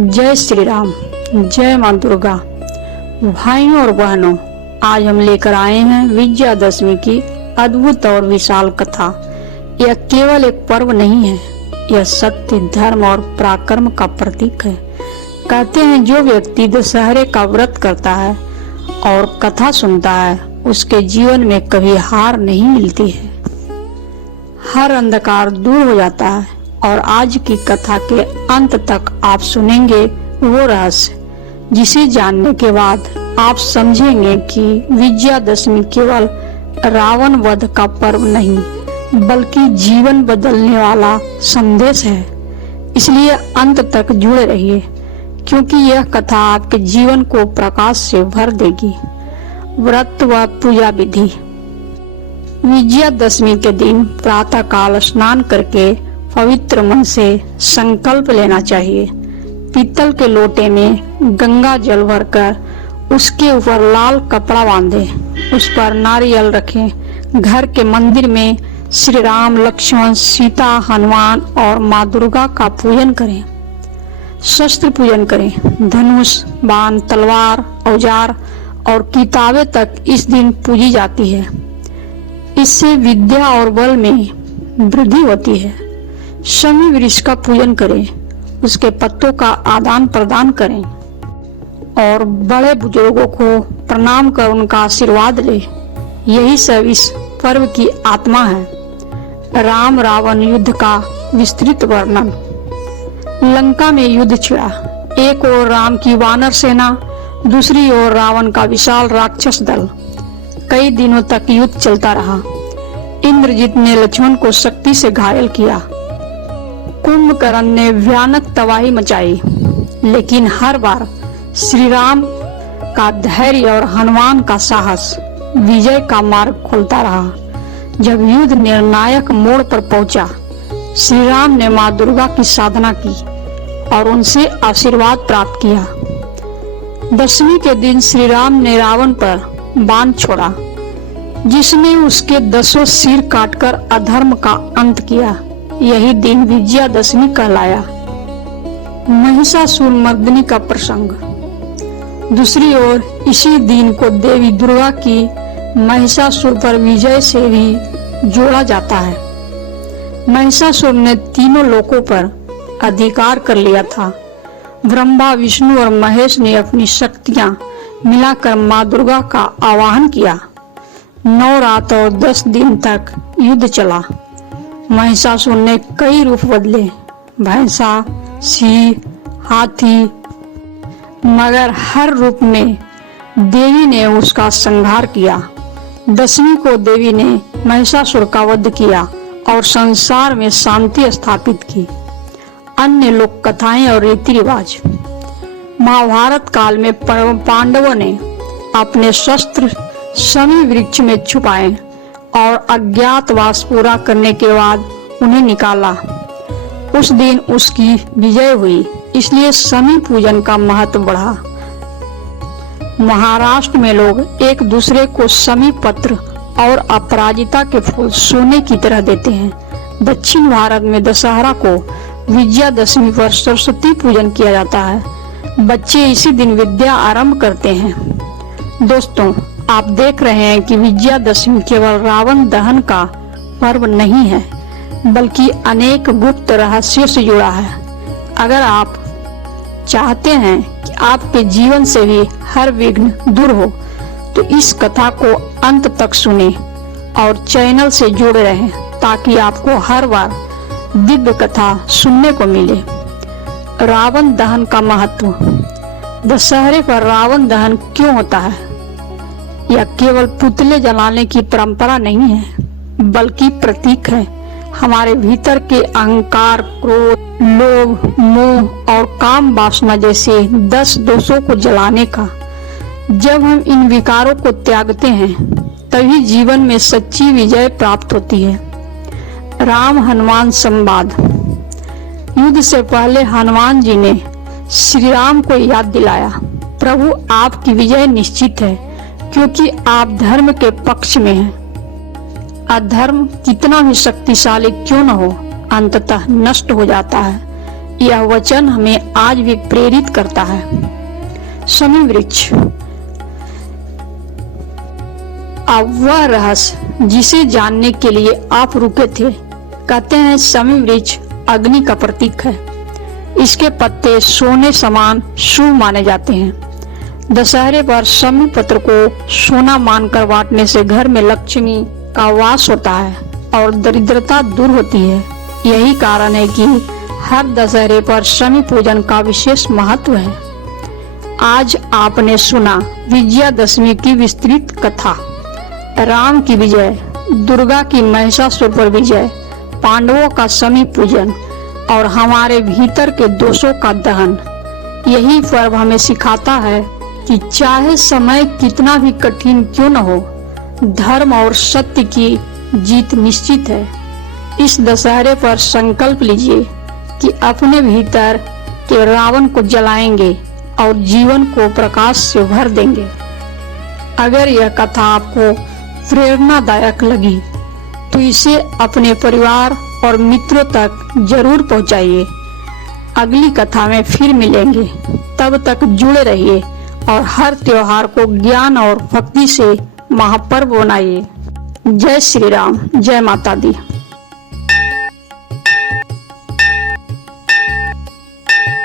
जय श्री राम, जय मां दुर्गा। भाइयों और बहनों, आज हम लेकर आए हैं विजयादशमी की अद्भुत और विशाल कथा। यह केवल एक पर्व नहीं है, यह सत्य, धर्म और पराक्रम का प्रतीक है। कहते हैं जो व्यक्ति दशहरे का व्रत करता है और कथा सुनता है, उसके जीवन में कभी हार नहीं मिलती है, हर अंधकार दूर हो जाता है। और आज की कथा के अंत तक आप सुनेंगे वो रहस्य, जिसे जानने के बाद आप समझेंगे कि विजयादशमी केवल रावण वध का पर्व नहीं, बल्कि जीवन बदलने वाला संदेश है। इसलिए अंत तक जुड़े रहिए, क्योंकि यह कथा आपके जीवन को प्रकाश से भर देगी। व्रत व पूजा विधि। विजयादशमी के दिन प्रातः काल स्नान करके पवित्र मन से संकल्प लेना चाहिए। पीतल के लोटे में गंगा जल भरकर उसके ऊपर लाल कपड़ा बांधे, उस पर नारियल रखें। घर के मंदिर में श्री राम, लक्ष्मण, सीता, हनुमान और माँ दुर्गा का पूजन करें। शस्त्र पूजन करें। धनुष, बाण, तलवार, औजार और किताबें तक इस दिन पूजी जाती है। इससे विद्या और बल में वृद्धि होती है। शमी वृक्ष का पूजन करें, उसके पत्तों का आदान प्रदान करें और बड़े बुजुर्गों को प्रणाम कर उनका आशीर्वाद ले। यही सब इस पर्व की आत्मा है। राम रावण युद्ध का विस्तृत वर्णन। लंका में युद्ध छिड़ा। एक ओर राम की वानर सेना, दूसरी ओर रावण का विशाल राक्षस दल। कई दिनों तक युद्ध चलता रहा। इंद्रजीत ने लक्ष्मण को शक्ति से घायल किया। कुंभकर्ण ने भयानक तबाही मचाई, लेकिन हर बार श्री राम का धैर्य और हनुमान का साहस विजय का मार्ग खोलता रहा। जब युद्ध निर्णायक मोड़ पर पहुंचा, श्री राम ने मां दुर्गा की साधना की और उनसे आशीर्वाद प्राप्त किया। दशमी के दिन श्री राम ने रावण पर बाण छोड़ा, जिसने उसके 10 सिर काटकर अधर्म का अंत किया। यही दिन विजयादशमी कहलाया। महिषासुर मर्दनी का प्रसंग। दूसरी ओर इसी दिन को देवी दुर्गा की महिषासुर पर विजय से भी जोड़ा जाता है। महिषासुर ने तीनों लोकों पर अधिकार कर लिया था। ब्रह्मा, विष्णु और महेश ने अपनी शक्तियां मिलाकर मां दुर्गा का आवाहन किया। 9 रात और 10 दिन तक युद्ध चला। महिषासुर ने कई रूप बदले, भैंसा, सिंह, हाथी, मगर हर रूप में देवी ने उसका संहार किया। दशमी को देवी ने महिषासुर का वध किया और संसार में शांति स्थापित की। अन्य लोक कथाएं और रीति रिवाज। महाभारत काल में पांडवों ने अपने शस्त्र शमी वृक्ष में छुपाए और अज्ञातवास पूरा करने के बाद उन्हें निकाला। उस दिन उसकी विजय हुई, इसलिए शमी पूजन का महत्व बढ़ा। महाराष्ट्र में लोग एक दूसरे को शमी पत्र और अपराजिता के फूल सोने की तरह देते हैं। दक्षिण भारत में दशहरा को विजयादशमी पर सरस्वती पूजन किया जाता है। बच्चे इसी दिन विद्या आरंभ करते हैं। दोस्तों, आप देख रहे हैं कि विजयादशमी केवल रावण दहन का पर्व नहीं है, बल्कि अनेक गुप्त रहस्यों से जुड़ा है। अगर आप चाहते हैं कि आपके जीवन से भी हर विघ्न दूर हो, तो इस कथा को अंत तक सुने और चैनल से जुड़े रहें, ताकि आपको हर बार दिव्य कथा सुनने को मिले। रावण दहन का महत्व। दशहरे पर रावण दहन क्यों होता है? यह केवल पुतले जलाने की परंपरा नहीं है, बल्कि प्रतीक है हमारे भीतर के अहंकार, क्रोध, लोभ, मोह और काम वासना जैसे 10 दोषों को जलाने का। जब हम इन विकारों को त्यागते हैं, तभी जीवन में सच्ची विजय प्राप्त होती है। राम हनुमान संवाद। युद्ध से पहले हनुमान जी ने श्री राम को याद दिलाया, प्रभु आपकी विजय निश्चित है, क्योंकि आप धर्म के पक्ष में हैं। अधर्म कितना भी शक्तिशाली क्यों न हो, अंततः नष्ट हो जाता है। यह वचन हमें आज भी प्रेरित करता है। शमी वृक्ष, अब वह रहस्य जिसे जानने के लिए आप रुके थे। कहते हैं शमी वृक्ष अग्नि का प्रतीक है। इसके पत्ते सोने समान शुभ माने जाते हैं। दशहरे पर शमी पत्र को सोना मानकर बांटने से घर में लक्ष्मी का वास होता है और दरिद्रता दूर होती है। यही कारण है कि हर दशहरे पर शमी पूजन का विशेष महत्व है। आज आपने सुना विजयादशमी की विस्तृत कथा, राम की विजय, दुर्गा की महिषासुर पर विजय, पांडवों का शमी पूजन और हमारे भीतर के दोषों का दहन। यही पर्व हमें सिखाता है कि चाहे समय कितना भी कठिन क्यों न हो, धर्म और सत्य की जीत निश्चित है। इस दशहरे पर संकल्प लीजिए कि अपने भीतर के रावण को जलाएंगे और जीवन को प्रकाश से भर देंगे। अगर यह कथा आपको प्रेरणादायक लगी तो इसे अपने परिवार और मित्रों तक जरूर पहुंचाइए। अगली कथा में फिर मिलेंगे, तब तक जुड़े रहिए और हर त्योहार को ज्ञान और भक्ति से महापर्व बनाइए। जय श्री राम, जय माता दी।